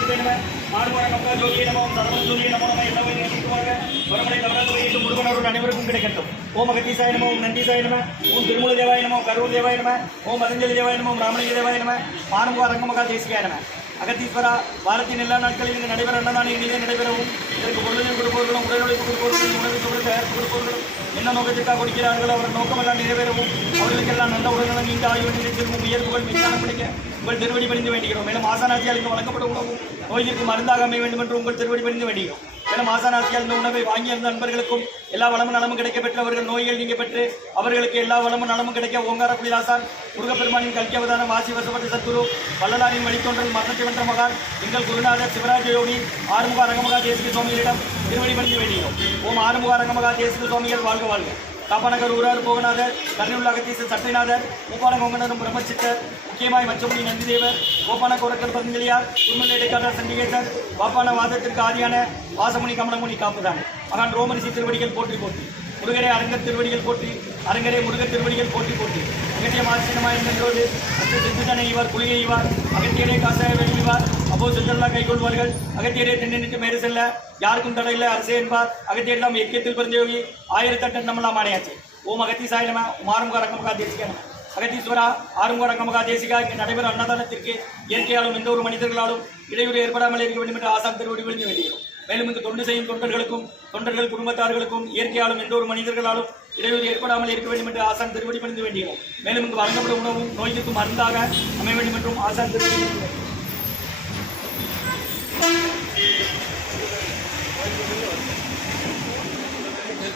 சர்வசக்தி நம ஆடுபட கப்பா ஜோதியை நமம் சர்வம் ஜோதியை நம நம்ம எல்லாமே நேசிக்குவாங்க வரமடை கவனத்தை வைத்து முருகனருள் அனைவருக்கும் கிடைக்கட்டும் ஓம் அகத்தீசாய நம ஓம் நந்தீசாய நம ஓம் திருமூல தேவாய நம கரூர் தேவாய நம ஓம் பதஞ்சலி தேவாய நம ஓம் ராமலிங்க தேவாய நம மானம்பா ரங்கமகா தேசிகாய நம அகத்தீஸ்வரா வாரத்தின் எல்லா நாட்களில் இங்கு நடைபெற அன்னதான இனிதே நடைபெறவும். இதற்கு பொருளின் கொடுப்பவர்களும் உடலுழைப்பு கொடுப்பவர்களும் உணவு பொருள் தயாரிப்பு கொடுப்பவர்களும் என்ன நோக்கத்திற்காக கொடுக்கிறார்களோ அவர் நோக்கமெல்லாம் நிறைவேறவும். அவர்களுக்கெல்லாம் நல்ல உடல்நலம் நீண்ட ஆய்வு நிலைத்திருக்கும் உயர்வுகள் மீதான பிடிக்க உங்கள் திருவடி பணிந்து வேண்டுகிறோம். மேலும் ஆசானாட்சியாளுக்கு வழங்கப்படும் உணவும் நோய்க்கு மருந்தாக அமைய வேண்டும் என்று உங்கள் திருவடி பணிந்து வேண்டுகிறோம். மேலும் ஆசானாட்சியால் இந்த உணவை வாங்கியிருந்த நண்பர்களுக்கும் எல்லா வளமும் நலமும் கிடைக்க பெற்று அவர்கள் நோய்கள் நீங்க பெற்று அவர்களுக்கு எல்லா வளமும் நலமும் கிடைக்க ஓங்கார புலிதாசான் முருகப்பெருமானின் கல்கி அவதானம் வாசி வசப்பட்ட சத்குரு வள்ளலாரின் வழித்தோன்றல் மரணத்தை வென்ற மகான் எங்கள் குருநாதர் சிவராஜ யோகி ஆறுமுக அரங்கமகா தேசிக சுவாமிகளிடம் திருவடி பணிந்து வேண்டுகிறோம் ஓம் ஆறுமுக அரங்கமகா தேசிக சுவாமிகள் வாழ்க வாழ்க. காப்பாநகர் ஊரார் போகநாதர் கருணூல் அகத்தீசர் சட்டைநாதர் பூப்பான கோங்கனரும் பிரம்மச்சித்தர் முக்கியமாய் மச்சமுனி நந்திதேவர் கோப்பான கோரக்கர் பதஞ்சலியார் குருமலை இடைக்காட்டர் சண்டிகேசர் பாப்பான வாதத்திற்கு ஆதியான வாசமுனி கமலமுனி காப்புதான். மகான் ரோமரிசி திருவடிகள் போற்றி போற்றி. முருகரை அரங்க திருவடிகள் போற்றி. அரங்கரே முருக திருவடிகள் போட்டி போட்டி. அகத்திய மாசினமாய் நின்றோடு அத்து சித்துதனை இவர் குளிகை இவார் அகத்தியரே காசாய வெளியிவார் அப்போ சுற்றெல்லாம் கைகொள்வார்கள் அகத்தியரே தென்னிட்டு மேறு செல்ல யாருக்கும் தடையில்லை அரசே என்பார். அகத்தியர் நாம் எக்கியத்தில் பிறந்தயோகி ஆயிரத்தெட்டு நம்மளாம் ஆணையாச்சு ஓம் அகத்தி சாயனம மாறுமுக ரங்கமுகா தேசிகனம அகத்தீஸ்வரா ஆறுமுக ரங்கமுகா தேசிகா இங்கு நடைபெறும் அன்னதானத்திற்கு இயற்கையாலும் எந்த ஒரு மனிதர்களாலும் இடையூறு ஏற்படாமல் இருக்க வேண்டும் என்று ஆசான் திருவடி விழுந்து வேண்டுகிறோம் மேலும் இங்கு தொண்டு செய்யும் தொண்டர்களுக்கும் தொண்டர்கள் குடும்பத்தார்களுக்கும் இயற்கையாலும் எந்த ஒரு மனிதர்களாலும் இடையூறு ஏற்படாமல் இருக்க வேண்டும் என்று ஆசான் திருவடி பணிந்து வேண்டியோம் மேலும் இங்கு வழங்கப்படும் உணவும் நோய்க்கு மருந்தாக அமைய வேண்டும் என்றும் ஆசான் திருவடி பணிந்து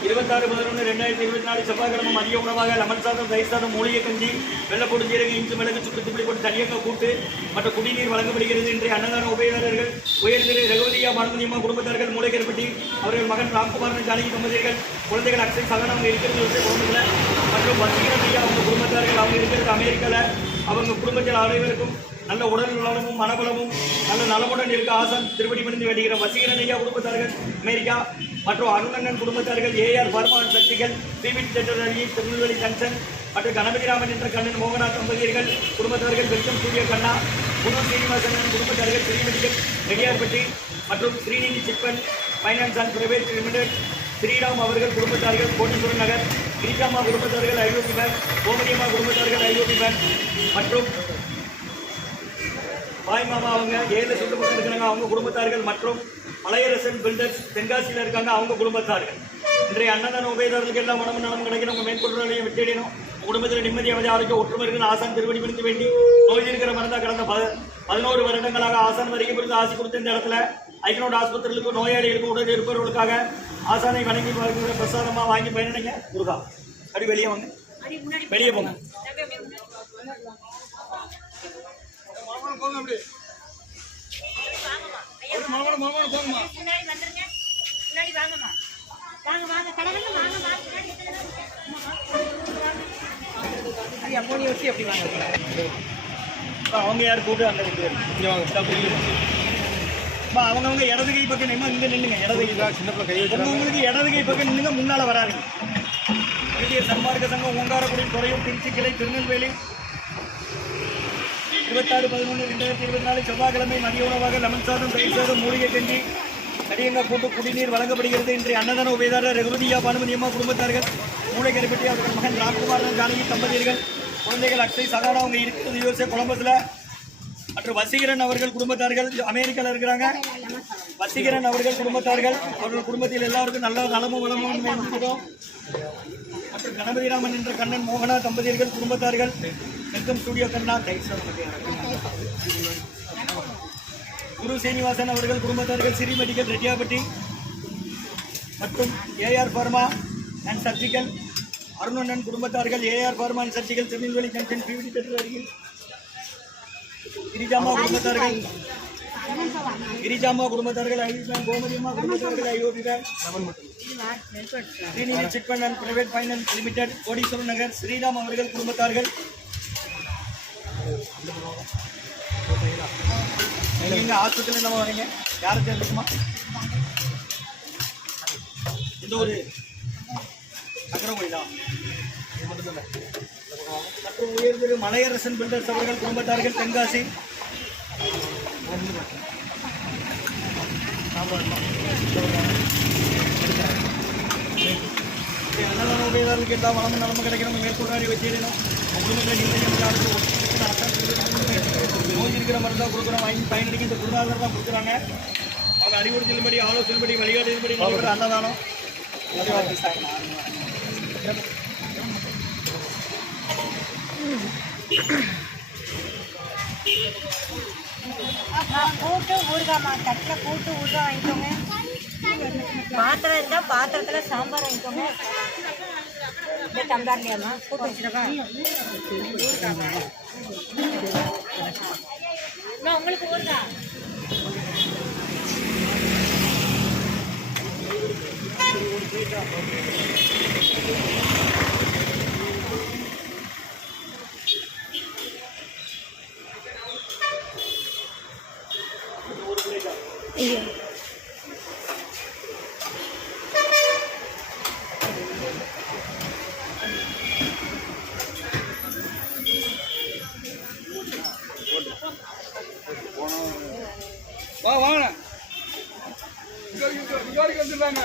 இருபத்தாறு பதினொன்று ரெண்டாயிரத்தி இருபத்தி நாலு செவ்வாய்க்கிழமை மதிய உணவாக லெமன் சாதம் தயிர் சாதம் மூலிகை கஞ்சி வெள்ளப்பொடி ஜீரகம் இஞ்சி மிளகு சுக்கு திப்பிலி போட்டு தனியாக கூட்டு மற்ற குடிநீர் வழங்கப்படுகிறது இன்றைய அன்னதான உபயோகர்கள் உயர்திரு ரகுவதியா பானுமதியம்மா குடும்பத்தார்கள் மூளைக்கருப்பட்டி அவர்கள் மகன் ராம்குமாரன் ஜானகி தம்பதியர்கள் குழந்தைகள் அக்ஷய் சகன் அவங்க இருக்கிறது வந்து மற்றும் வசீகரன் அவங்க குடும்பத்தார்கள் அவங்க இருக்கிறது அமெரிக்காவில் அவங்க குடும்பத்தில் அனைவருக்கும் நல்ல உடல் நலமும் மனபலமும் நல்ல நலமுடன் இருக்க ஆசன் திருப்படி பணிந்து வேண்டுகிற வசீகரன் ஐயா குடும்பத்தார்கள் அமெரிக்கா. மற்றும் அருணண்ணன் குடும்பத்தார்கள் ஏஆர் பர்மான் சக்திகள் பிவிட் செட்டரளி திருநெல்வேலி கஞ்சன் மற்றும் கணபதிராமன் என்ற கண்ணன் மோகநாத் தம்பதியர்கள் குடும்பத்தவர்கள் வெல்கம் சூரிய கண்ணா குரு சீனிவாசன் குடும்பத்தார்கள் ஸ்ரீமதிகள் ரெடியார்பட்டி மற்றும் Srinidhi chit fund finance and private limited Sriram அவர்கள் குடும்பத்தார்கள் கோட்டீஸ்வரன் நகர் கிரிஜாமா குடும்பத்தார்கள் ஐரோப்பி பேங்க் கோமதியம்மா குடும்பத்தார்கள் ஐரோப்பி பேங்க் மற்றும் பாய்மாமா அவங்க ஏழு சொந்த பக்கம் இருக்கிறாங்க அவங்க குடும்பத்தார்கள் மற்றும் மலையரசன் பில்டர்ஸ் தென்காசியில் இருக்காங்க அவங்க குடும்பத்தார்கள் இன்றைய அன்னதான உபயோகர்களுக்கு எல்லாம் மனமும் நலம் கிடைக்கணும் உங்கள் மேற்கொள்ளையும் விட்டுடணும் குடும்பத்தில் நிம்மதி அமைதி ஆரோக்கியம் ஒற்றுமை இருக்குன்னு ஆசான் திருவடி பிடித்து வேண்டி நோய் இருக்கிற மருந்தா கடந்த ப பதினோரு வருடங்களாக ஆசான் வரைக்கும் பிடித்து ஆசி கொடுத்த இந்த இடத்துல ஐக்கனோட ஆஸ்பத்திரிகளுக்கும் நோயாளிகளுக்கும் உடல் இருப்பவர்களுக்காக ஆசானை வணங்கி பார்க்கிற பிரசாதமாக வாங்கி பயனடைங்க. முருகா அப்படி வெளியே வாங்க. வெளியே போங்க. முன்னாடி வந்துருங்க. முன்னாடி வாங்கம்மா வாங்க வாங்க கடவுள் வாங்க வாங்க அம்மோனி வச்சு எப்படி வாங்க அப்ப அவங்க யார்? கூப்பிட்டு அந்த பேரும் இங்க வாங்க அவங்கவங்க இடது கை பக்கம் நிம்ம இங்க நில்லுங்க இடது கை. சின்ன கை உங்களுக்கு இடது கை பக்கம் நில்லுங்க முன்னால வராருங்க இந்திய சன்மார்க்க சங்கம் ஓங்காரக்குடி துறையூர் திருச்சி கிளை திருநெல்வேலி இருபத்தாறு பதினொன்று ரெண்டாயிரத்தி இருபத்தி நாலு செவ்வாய்க்கிழமை மதிய உணவாக லெமன் சாதம் தயிர் சாதம் மூலிகை கஞ்சி கடியங்காய் போட்டு குடிநீர் வழங்கப்படுகிறது. இன்றைய அன்னதான உபயதாரர் ரகுபதியா பானுமதியம்மா குடும்பத்தார்கள் மூளைக்கருப்பட்டி அவர்கள் மகன் ராம்குமார் ஜானகி தம்பதியர்கள் குழந்தைகள் அக்ஷய் சகானா அவங்க இருக்கிறது யூஎஸ்ஏ கொலம்பஸ்ல. மற்றும் வசீகரன் அவர்கள் குடும்பத்தார்கள் அமெரிக்காவில் இருக்கிறாங்க. வசீகரன் அவர்கள் குடும்பத்தார்கள் அவர்கள் குடும்பத்தில் எல்லாருக்கும் நல்ல நலமும் வளமும் மற்றும் கணபதிராமன் என்ற கண்ணன் மோகனா தம்பதியர்கள் குடும்பத்தார்கள் welcome studio Kanna thanks Guru Srinivasan அவர்கள் குடும்பத்தார்கள் சிறி மெடிக்கல் ரெட்டியாபட்டி மற்றும் ஏஆர் பர்மா அண்ட் சர்ஜிக்கல் அருணண்ணன் குடும்பத்தார்கள் AR pharma and surgical Tirunelveli junction பிவிடி பெற்று அருகில். கிரிஜாமா குடும்பத்தார்கள் கிரிஜாமா குடும்பத்தார்கள் ஐவி கோமதியம்மா குடும்பத்தார்கள் IOB bank Srinidhi chit fund and private finance limited Kodeeswaran Nagar Sriram அவர்கள் குடும்பத்தார்கள் நீங்க ஆஸ்பத்திரியில் நம்ம வரீங்க? யாரை தெரிஞ்சுக்குமா இந்த ஒரு அக்கரங்கோயிலா மற்றும் உயர்திரு மலையரசன் பில்டர்ஸ் அவர்கள் குடும்பத்தார்கள் தென்காசி. ஆமாம் அன்னதான உபயோகாரர்களுக்கு எல்லா வளமும் நலமும் கிடைக்கணும் மேற்கொண்டாடி வச்சிடணும் குடும்பத்தில் நிம்மதியாக நடக்கும் நோய் இருக்கிற மாதிரி தான் கொடுக்குறோம் வாங்கி பயனடிக்கு இந்த குருநாதர் தான் கொடுக்குறாங்க அவங்க அறிவுரை செல்லும்படி ஆலோசனைப்படி வழிகாட்டுபடி நடைபெற அன்னதானம் கூட்டு ஊறுகாமா தட்டில் போட்டு ஊறுகாய் வாங்கிக்கோங்க பாத்திரம் இருந்தால் பாத்திரத்தில் சாம்பார் வாங்கிக்கோங்க. இந்த கூட்டு வச்சுருக்கா உங்களுக்கு முன்னாடி வந்துடுறாங்க